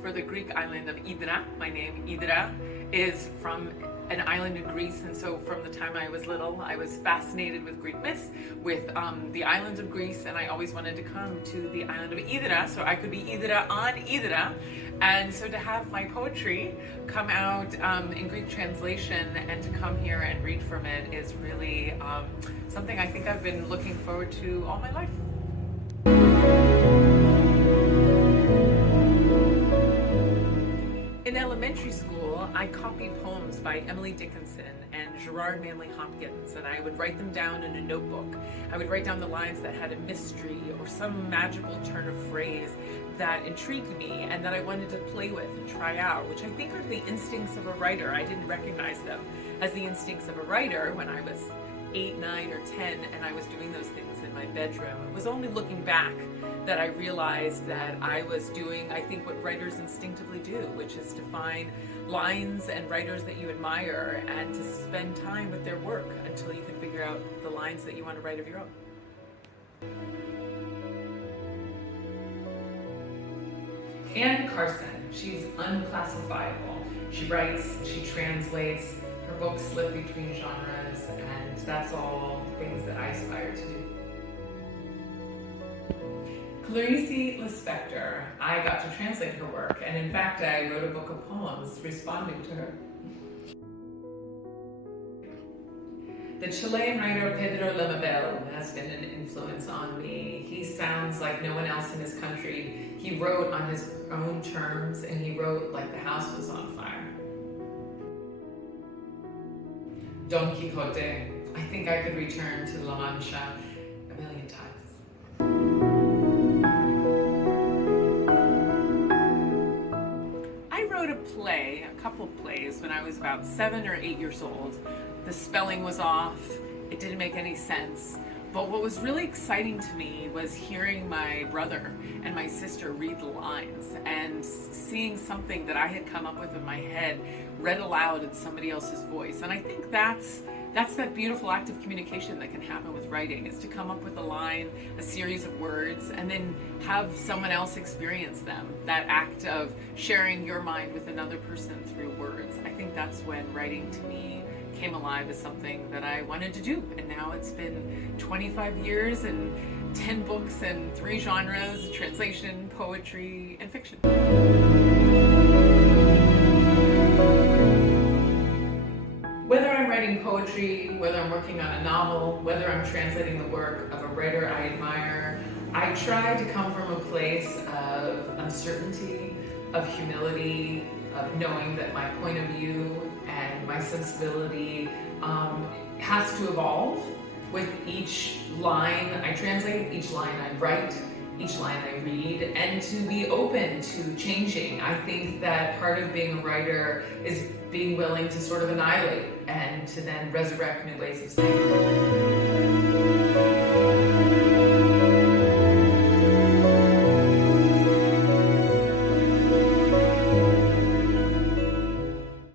for the Greek island of Ίντρα. My name, Ίντρα, is from an island in Greece, and so from the time I was little, I was fascinated with Greek myths, with the islands of Greece, and I always wanted to come to the island of Ίντρα so I could be Ίντρα on Ίντρα. And so to have my poetry come out in Greek translation and to come here and read from it is really something I think I've been looking forward to all my life. In elementary school, I copied poems by Emily Dickinson and Gerard Manley Hopkins, and I would write them down in a notebook. I would write down the lines that had a mystery or some magical turn of phrase that intrigued me and that I wanted to play with and try out, which I think are the instincts of a writer. I didn't recognize them as the instincts of a writer when I was 8, 9, or 10, and I was doing those things in my bedroom. It was only looking back that I realized that I was doing, I think, what writers instinctively do, which is to find lines and writers that you admire and to spend time with their work until you can figure out the lines that you want to write of your own. Anne Carson, she's unclassifiable. She writes, she translates, her books slip between genres, and that's all things that I aspire to do. Clarice Lispector, I got to translate her work, and in fact I wrote a book of poems responding to her. The Chilean writer Pedro Lemebel has been an influence on me. He sounds like no one else in his country. He wrote on his own terms, and he wrote like the house was on fire. Don Quixote, I think I could return to La Mancha a million times. I wrote a play, a couple plays, when I was about 7 or 8 years old. The spelling was off, it didn't make any sense. But what was really exciting to me was hearing my brother and my sister read the lines and seeing something that I had come up with in my head read aloud in somebody else's voice. And I think that's that beautiful act of communication that can happen with writing, is to come up with a line, a series of words, and then have someone else experience them. That act of sharing your mind with another person through words. I think that's when writing to me came alive as something that I wanted to do. And now it's been 25 years and 10 books and 3 genres: translation, poetry, and fiction. Whether I'm writing poetry, whether I'm working on a novel, whether I'm translating the work of a writer I admire, I try to come from a place of uncertainty, of humility, of knowing that my point of view and my sensibility has to evolve with each line I translate, each line I write, each line I read, and to be open to changing. I think that part of being a writer is being willing to sort of annihilate and to then resurrect new ways of saying.